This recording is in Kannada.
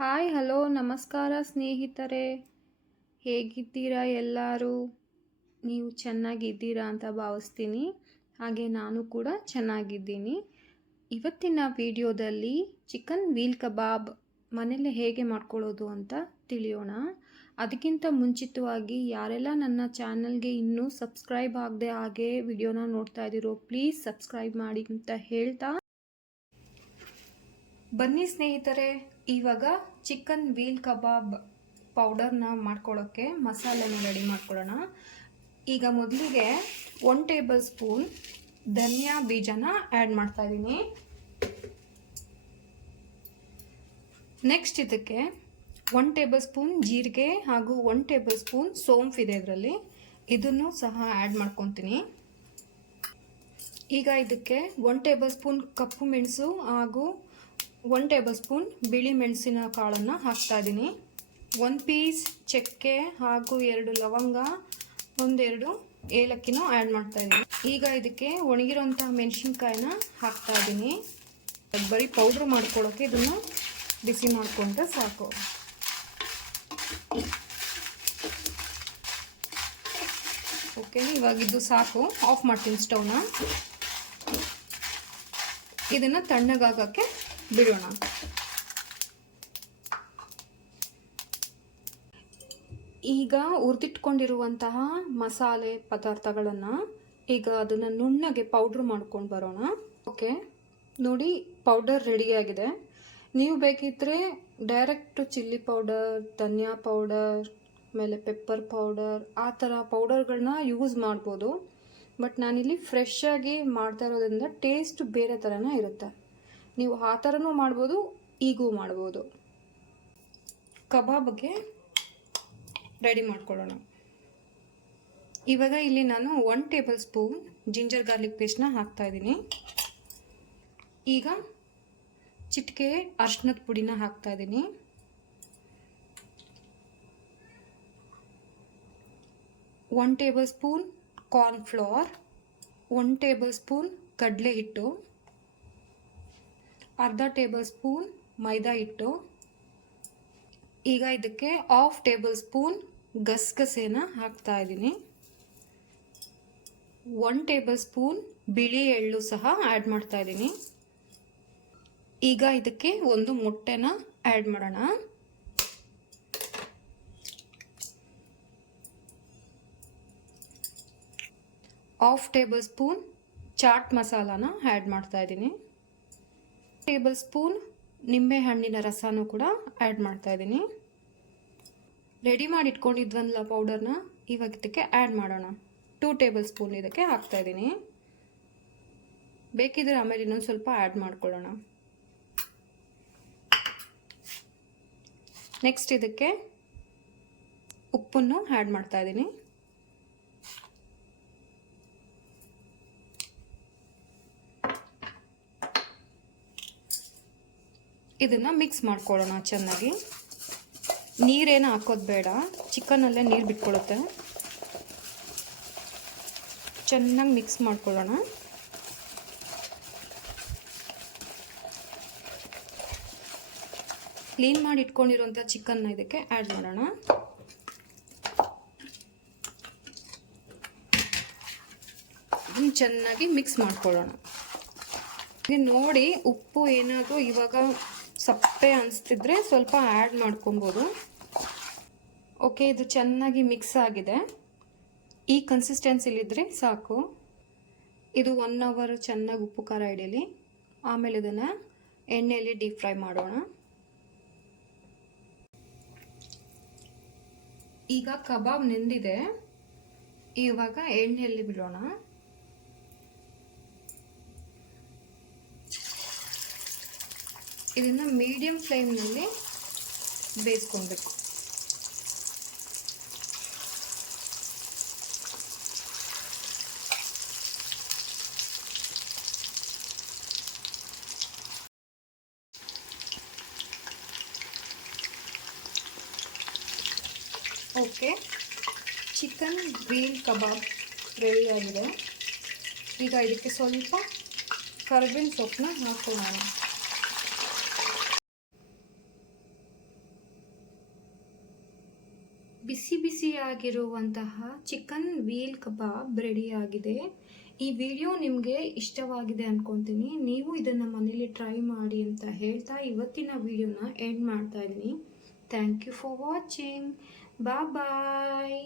ಹಾಯ್, ಹಲೋ, ನಮಸ್ಕಾರ ಸ್ನೇಹಿತರೆ. ಹೇಗಿದ್ದೀರಾ ಎಲ್ಲರೂ? ನೀವು ಚೆನ್ನಾಗಿದ್ದೀರಾ ಅಂತ ಭಾವಿಸ್ತೀನಿ. ಹಾಗೆ ನಾನು ಕೂಡ ಚೆನ್ನಾಗಿದ್ದೀನಿ. ಇವತ್ತಿನ ವಿಡಿಯೋದಲ್ಲಿ ಚಿಕನ್ ವೀಲ್ ಕಬಾಬ್ ಮನೇಲಿ ಹೇಗೆ ಮಾಡ್ಕೊಳ್ಳೋದು ಅಂತ ತಿಳಿಯೋಣ. ಅದಕ್ಕಿಂತ ಮುಂಚಿತವಾಗಿ ಯಾರೆಲ್ಲ ನನ್ನ ಚಾನಲ್ಗೆ ಇನ್ನೂ ಸಬ್ಸ್ಕ್ರೈಬ್ ಆಗದೆ ಹಾಗೆ ವಿಡಿಯೋನ ನೋಡ್ತಾ ಇದ್ದೀರೋ, ಪ್ಲೀಸ್ ಸಬ್ಸ್ಕ್ರೈಬ್ ಮಾಡಿ ಅಂತ ಹೇಳ್ತಾ. ಬನ್ನಿ ಸ್ನೇಹಿತರೆ ಇವಾಗ ಚಿಕನ್ ವೀಲ್ ಕಬಾಬ್ ಪೌಡರ್ನ ಮಾಡ್ಕೊಳ್ಳೋಕ್ಕೆ ಮಸಾಲೆನ ರೆಡಿ ಮಾಡ್ಕೊಳ್ಳೋಣ. ಈಗ ಮೊದಲಿಗೆ ಒನ್ ಟೇಬಲ್ ಸ್ಪೂನ್ ಧನಿಯಾ ಬೀಜನ ಆ್ಯಡ್ ಮಾಡ್ತಾಯಿದ್ದೀನಿ ನೆಕ್ಸ್ಟ್ ಇದಕ್ಕೆ ಒನ್ ಟೇಬಲ್ ಸ್ಪೂನ್ ಜೀರಿಗೆ ಹಾಗೂ ಒನ್ ಟೇಬಲ್ ಸ್ಪೂನ್ ಸೋಂಫ್ ಇದೆ ಇದರಲ್ಲಿ. ಇದನ್ನು ಸಹ ಆ್ಯಡ್ ಮಾಡ್ಕೊತೀನಿ. ಈಗ ಇದಕ್ಕೆ ಒನ್ ಟೇಬಲ್ ಸ್ಪೂನ್ ಕಪ್ಪು ಮೆಣಸು ಹಾಗೂ ಒನ್ ಟೇಬಲ್ ಸ್ಪೂನ್ ಬಿಳಿ ಮೆಣಸಿನ ಕಾಳನ್ನು ಹಾಕ್ತಾ ಇದ್ದೀನಿ ಒಂದು ಪೀಸ್ ಚಕ್ಕೆ ಹಾಗೂ ಎರಡು ಲವಂಗ, ಒಂದೆರಡು ಏಲಕ್ಕಿನೂ ಆ್ಯಡ್ ಮಾಡ್ತಾ ಇದ್ದೀನಿ ಈಗ ಇದಕ್ಕೆ ಒಣಗಿರೋಂಥ ಮೆಣಸಿನ್ಕಾಯಿನ ಹಾಕ್ತಾ ಇದ್ದೀನಿ ಬರೀ ಪೌಡ್ರ್ ಮಾಡ್ಕೊಳ್ಳೋಕೆ ಇದನ್ನು ಬಿಸಿ ಮಾಡ್ಕೊಂಡ್ರೆ ಸಾಕು. ಓಕೆ ಇವಾಗ ಇದು ಸಾಕು. ಆಫ್ ಮಾಡ್ತೀನಿ ಸ್ಟವ್ನ ಇದನ್ನು ತಣ್ಣಗಾಗೋಕ್ಕೆ ಬಿಡೋಣ. ಈಗ ಹುರಿದಿಟ್ಕೊಂಡಿರುವಂತಹ ಮಸಾಲೆ ಪದಾರ್ಥಗಳನ್ನು ಈಗ ಅದನ್ನು ನುಣ್ಣಗೆ ಪೌಡ್ರ್ ಮಾಡ್ಕೊಂಡು ಬರೋಣ. ಓಕೆ ನೋಡಿ ಪೌಡರ್ ರೆಡಿಯಾಗಿದೆ ನೀವು ಬೇಕಿದ್ದರೆ ಡೈರೆಕ್ಟು ಚಿಲ್ಲಿ ಪೌಡರ್ ಧನಿಯಾ ಪೌಡರ್ ಆಮೇಲೆ ಪೆಪ್ಪರ್ ಪೌಡರ್ ಆ ಥರ ಪೌಡರ್ಗಳನ್ನ ಯೂಸ್ ಮಾಡ್ಬೋದು. ಬಟ್ ನಾನಿಲ್ಲಿ ಫ್ರೆಶ್ ಆಗಿ ಮಾಡ್ತಾ ಇರೋದ್ರಿಂದ ಟೇಸ್ಟ್ ಬೇರೆ ಥರನೇ ಇರುತ್ತೆ. ನೀವು ಆ ಥರನೂ ಮಾಡ್ಬೋದು, ಈಗೂ ಮಾಡ್ಬೋದು. ಕಬಾಬ್ಗೆ ರೆಡಿ ಮಾಡ್ಕೊಳ್ಳೋಣ. ಇವಾಗ ಇಲ್ಲಿ ನಾನು one tablespoon ginger garlic ಪೇಸ್ಟ್ನ ಹಾಕ್ತಾ ಇದ್ದೀನಿ. ಈಗ ಚಿಟಿಕೆ ಅರ್ಶಿನದ ಪುಡಿನ ಹಾಕ್ತಾ ಇದ್ದೀನಿ. One tablespoon cornflour one tablespoon ಕಡಲೆ ಹಿಟ್ಟು. ಅರ್ಧ ಟೇಬಲ್ ಸ್ಪೂನ್ ಮೈದಾ ಹಿಟ್ಟು. ಈಗ ಇದಕ್ಕೆ ಹಾಫ್ ಟೇಬಲ್ ಸ್ಪೂನ್ ಗಸಗಸೆನ ಹಾಕ್ತಾ ಇದ್ದೀನಿ. ಒನ್ ಟೇಬಲ್ ಸ್ಪೂನ್ ಬಿಳಿ ಎಳ್ಳು ಸಹ ಆ್ಯಡ್ ಮಾಡ್ತಾ ಇದ್ದೀನಿ. ಈಗ ಇದಕ್ಕೆ ಒಂದು ಮೊಟ್ಟೆನ ಆ್ಯಡ್ ಮಾಡೋಣ. ಹಾಫ್ ಟೇಬಲ್ ಸ್ಪೂನ್ ಚಾಟ್ ಮಸಾಲಾನ ಆ್ಯಡ್ ಮಾಡ್ತಾ ಇದ್ದೀನಿ. ಟೇಬಲ್ ಸ್ಪೂನ್ ನಿಂಬೆ ಹಣ್ಣಿನ ರಸನೂ ಕೂಡ ಆ್ಯಡ್ ಮಾಡ್ತಾ ಇದ್ದೀನಿ. ರೆಡಿ ಮಾಡಿ ಇಟ್ಕೊಂಡಿದ್ವಲ್ಲ ಪೌಡರ್ನ ಇವಾಗ ಇದಕ್ಕೆ ಆ್ಯಡ್ ಮಾಡೋಣ. ಟೂ ಟೇಬಲ್ ಸ್ಪೂನ್ ಇದಕ್ಕೆ ಹಾಕ್ತಾ ಇದ್ದೀನಿ. ಬೇಕಿದ್ರೆ ಆಮೇಲೆ ಇನ್ನೊಂದು ಸ್ವಲ್ಪ ಆ್ಯಡ್ ಮಾಡ್ಕೊಳ್ಳೋಣ. ನೆಕ್ಸ್ಟ್ ಇದಕ್ಕೆ ಉಪ್ಪನ್ನು ಆ್ಯಡ್ ಮಾಡ್ತಾ ಇದ್ದೀನಿ. ಇದನ್ನು ಮಿಕ್ಸ್ ಮಾಡ್ಕೊಳ್ಳೋಣ ಚೆನ್ನಾಗಿ. ನೀರೇನು ಹಾಕೋದು ಬೇಡ. ಚಿಕನಲ್ಲೇ ನೀರು ಬಿಟ್ಕೊಳ್ಳುತ್ತೆ ಚೆನ್ನಾಗಿ ಮಿಕ್ಸ್ ಮಾಡ್ಕೊಳ್ಳೋಣ. ಕ್ಲೀನ್ ಮಾಡಿ ಇಟ್ಕೊಂಡಿರೋಂಥ ಚಿಕನ್ನ ಇದಕ್ಕೆ ಆ್ಯಡ್ ಮಾಡೋಣ. ಚೆನ್ನಾಗಿ ಮಿಕ್ಸ್ ಮಾಡ್ಕೊಳ್ಳೋಣ. ನೋಡಿ ಉಪ್ಪು ಏನಾದರೂ ಇವಾಗ ಸಪ್ಪೆ ಅನಿಸ್ತಿದ್ರೆ ಸ್ವಲ್ಪ ಆ್ಯಡ್ ಮಾಡ್ಕೊಬೋದು. ಓಕೆ ಇದು ಚೆನ್ನಾಗಿ ಮಿಕ್ಸ್ ಆಗಿದೆ. ಈ ಕನ್ಸಿಸ್ಟೆನ್ಸಿಲಿದ್ದರೆ ಸಾಕು. ಇದು ಒನ್ ಅವರ್ ಚೆನ್ನಾಗಿ ಉಪ್ಪು ಖಾರ ಇಡೀಲಿ ಆಮೇಲೆ ಇದನ್ನು ಎಣ್ಣೆಯಲ್ಲಿ ಡೀಪ್ ಫ್ರೈ ಮಾಡೋಣ. ಈಗ ಕಬಾಬ್ ನೆಂದಿದೆ. ಇವಾಗ ಎಣ್ಣೆಯಲ್ಲಿ ಬಿಡೋಣ. ಇದನ್ನು ಮೀಡಿಯಂ ಫ್ಲೇಮ್ನಲ್ಲಿ ಬೇಯಿಸ್ಕೊಳ್ಬೇಕು ಓಕೆ ಚಿಕನ್ ಗ್ರೀನ್ ಕಬಾಬ್ ರೆಡಿಯಾಗಿದೆ ಈಗ ಇದಕ್ಕೆ ಸ್ವಲ್ಪ ಕರ್ಬೇವಿನ ಸೊಪ್ಪನ್ನ ಹಾಕೋಣ. ಬಿಸಿ ಬಿಸಿಯಾಗಿರುವಂತಹ ಚಿಕನ್ ವೀಲ್ ಕಬಾಬ್ ರೆಡಿಯಾಗಿದೆ. ಈ ವಿಡಿಯೋ ನಿಮಗೆ ಇಷ್ಟವಾಗಿದೆ ಅನ್ಕೊತೀನಿ. ನೀವು ಇದನ್ನು ಮನೇಲಿ ಟ್ರೈ ಮಾಡಿ ಅಂತ ಹೇಳ್ತಾ ಇವತ್ತಿನ ವಿಡಿಯೋನ ಎಂಡ್ ಮಾಡ್ತಾ ಇದ್ದೀನಿ. Thank you for watching. Bye.